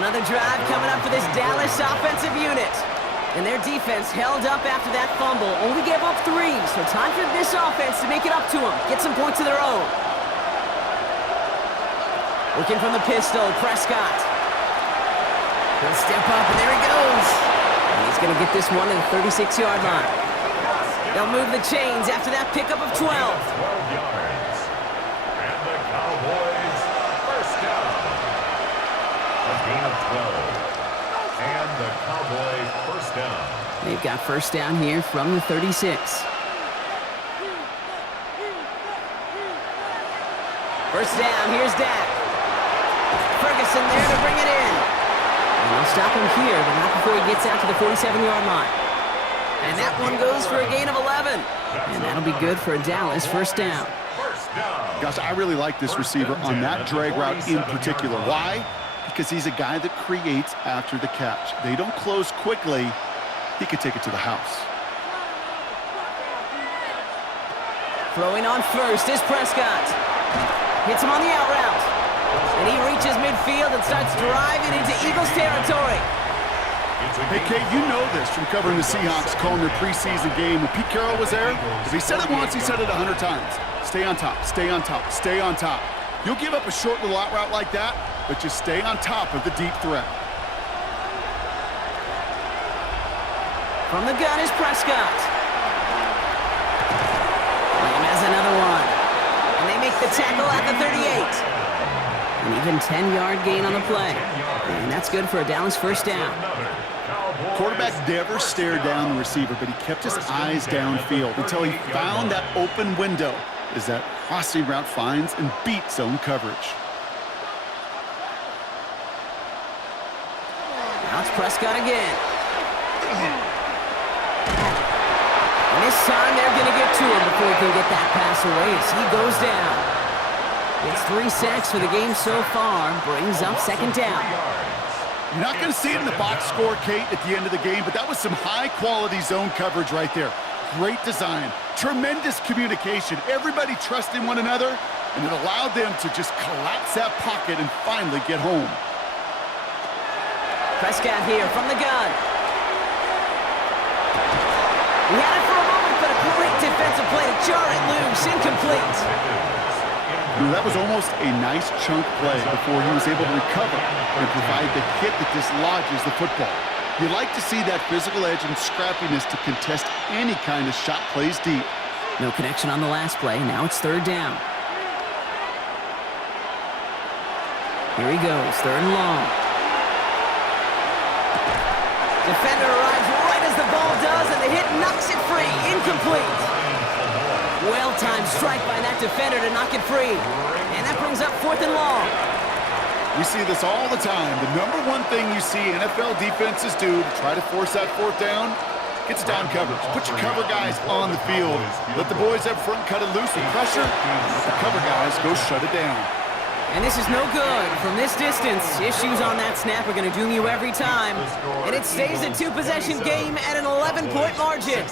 Another drive coming up for this Dallas offensive unit. And their defense held up after that fumble. Only gave up 3, so time for this offense to make it up to them. Get some points of their own. Looking from the pistol, Prescott. He'll step up, and there he goes. And he's going to get this one to the 36-yard line. They'll move the chains after that pickup of 12. 12 yards. And the Cowboys first down. A gain of 12. And the Cowboys first down. They've got first down here from the 36. First down, here's Dak. Ferguson there to bring it in. And they'll stop him here, but not before he gets out to the 47-yard line. And that one goes for a gain of 11. And that'll be good for a Dallas first down. Gosh, I really like this receiver on that drag route in particular. Why? Because he's a guy that creates after the catch. They don't close quickly. He could take it to the house. Throwing on first is Prescott. Hits him on the out route. And he reaches midfield and starts driving into Eagles territory. Hey, Kate, you know this from covering the Seahawks, calling their preseason game. When Pete Carroll was there, if he said it once, he said it 100 times. Stay on top, stay on top, stay on top. You'll give up a short little out route like that, but just stay on top of the deep threat. From the gun is Prescott. Lamb has another one. And they make the tackle at the 38. An even 10-yard gain on the play. And that's good for a Dallas first down. Quarterback never stared down the receiver, but he kept his eyes downfield until he found that open window as that crossing route finds and beats zone coverage. Now it's Prescott again. And this time they're going to get to him before he can get that pass away as he goes down. It's 3 sacks for the game so far. Brings up second down. You're not going to see it in the box score, Kate, at the end of the game, but that was some high-quality zone coverage right there. Great design, tremendous communication, everybody trusting one another, and it allowed them to just collapse that pocket and finally get home. Prescott here from the gun. He had it for a moment, but a great defensive play to jar it loose, incomplete. That was almost a nice chunk play before he was able to recover and provide the hit that dislodges the football. You like to see that physical edge and scrappiness to contest any kind of shot plays deep. No connection on the last play. Now it's third down. Here he goes, third and long. Defender arrives right as the ball does, and the hit knocks it free. Incomplete. Well-timed strike by that defender to knock it free. And that brings up fourth and long. We see this all the time. The number one thing you see NFL defenses do to try to force that fourth down, gets down coverage. Put your cover guys on the field. Let the boys up front cut it loose with pressure. Let the cover guys go shut it down. And this is no good. From this distance, issues on that snap are going to doom you every time. And it stays a two-possession game at an 11-point margin.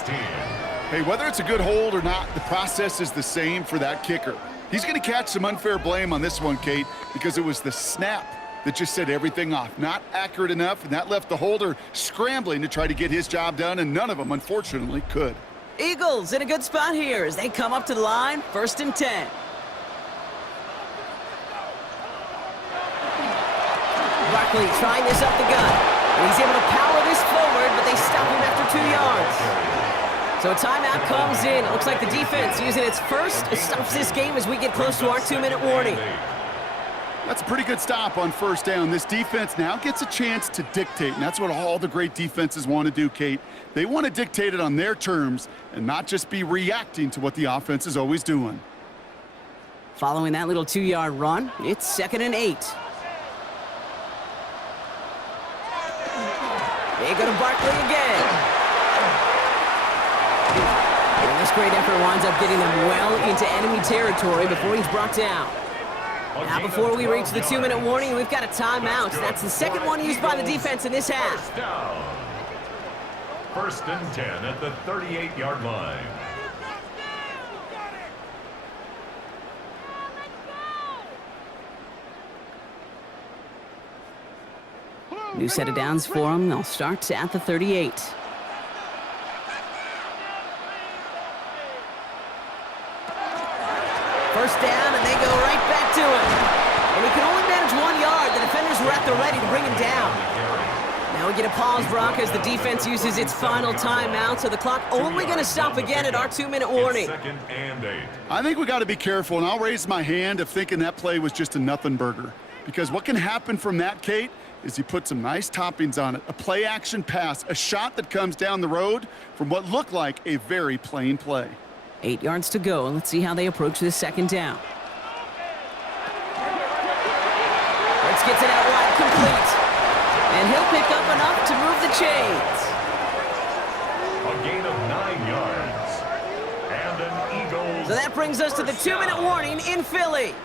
Hey, whether it's a good hold or not, the process is the same for that kicker. He's going to catch some unfair blame on this one, Kate, because it was the snap that just set everything off. Not accurate enough, and that left the holder scrambling to try to get his job done, and none of them, unfortunately, could. Eagles in a good spot here as they come up to the line, 1st and 10. Barkley trying this up the gut. And he's able to power this forward, but they stop him after 2 yards. So a timeout comes in. It looks like the defense using its first stops this game as we get close to our 2-minute warning. That's a pretty good stop on first down. This defense now gets a chance to dictate, and that's what all the great defenses want to do, Kate. They want to dictate it on their terms and not just be reacting to what the offense is always doing. Following that little 2-yard run, it's 2nd and 8. They go to Barkley again. And this great effort winds up getting them well into enemy territory before he's brought down. Now, before we reach the 2-minute warning, we've got a timeout. That's the second one used by the defense in this half. 1st and 10 at the 38-yard line. New set of downs for them. They'll start at the 38. First down, and they go right back to him. And he can only manage 1 yard. The defenders were at the ready to bring him down. Now we get a pause, Brock, as the defense uses its final timeout, so the clock only going to stop again at our 2-minute warning. 2nd and 8. I think we got to be careful, and I'll raise my hand of thinking that play was just a nothing burger. Because what can happen from that, Kate, is he put some nice toppings on it. A play-action pass, a shot that comes down the road from what looked like a very plain play. 8 yards to go, and let's see how they approach this 2nd down. Let's get it out wide, complete. And he'll pick up enough to move the chains. A gain of 9 yards. And an Eagles. So that brings us to the 2-minute warning in Philly.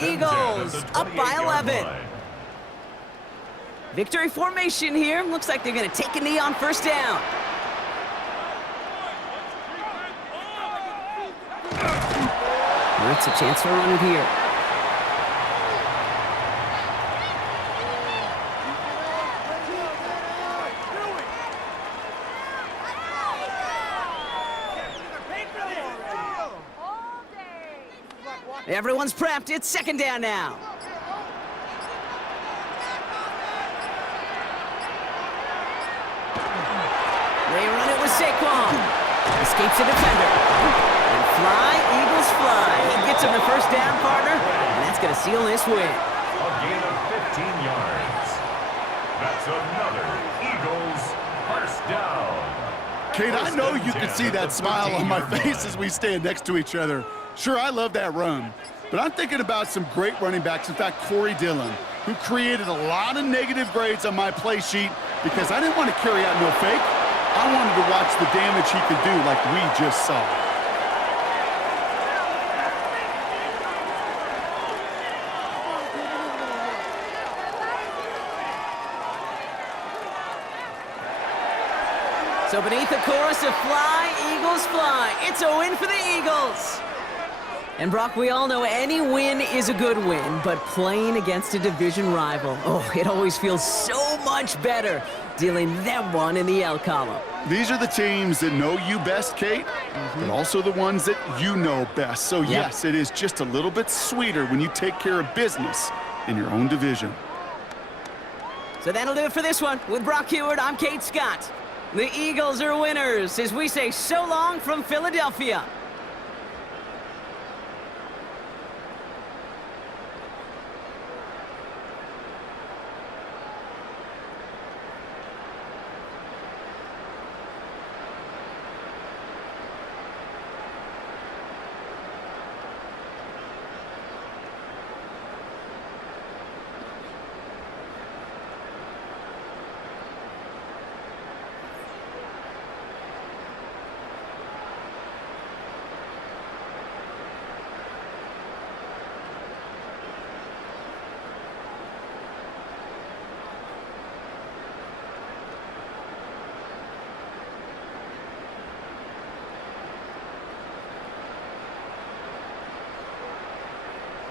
Eagles up by 11. Victory formation here. Looks like they're going to take a knee on first down. It's a chance to run it here. Everyone's prepped. It's 2nd down now. They run it with Saquon. Escapes the defender. And fly, Eagles fly. He gets him the first down, partner, and that's going to seal this win. A gain of 15 yards. That's another Eagles first down. Kate, I know you can see that smile on my face as we stand next to each other. Sure, I love that run, but I'm thinking about some great running backs. In fact, Corey Dillon, who created a lot of negative grades on my play sheet because I didn't want to carry out no fake. I wanted to watch the damage he could do like we just saw. So beneath the chorus of fly, Eagles fly. It's a win for the Eagles. And Brock, we all know any win is a good win, but playing against a division rival, oh, it always feels so much better dealing them one in the L column. These are the teams that know you best, Kate, but also the ones that you know best. So yes, it is just a little bit sweeter when you take care of business in your own division. So that'll do it for this one. With Brock Heward, I'm Kate Scott. The Eagles are winners as we say so long from Philadelphia.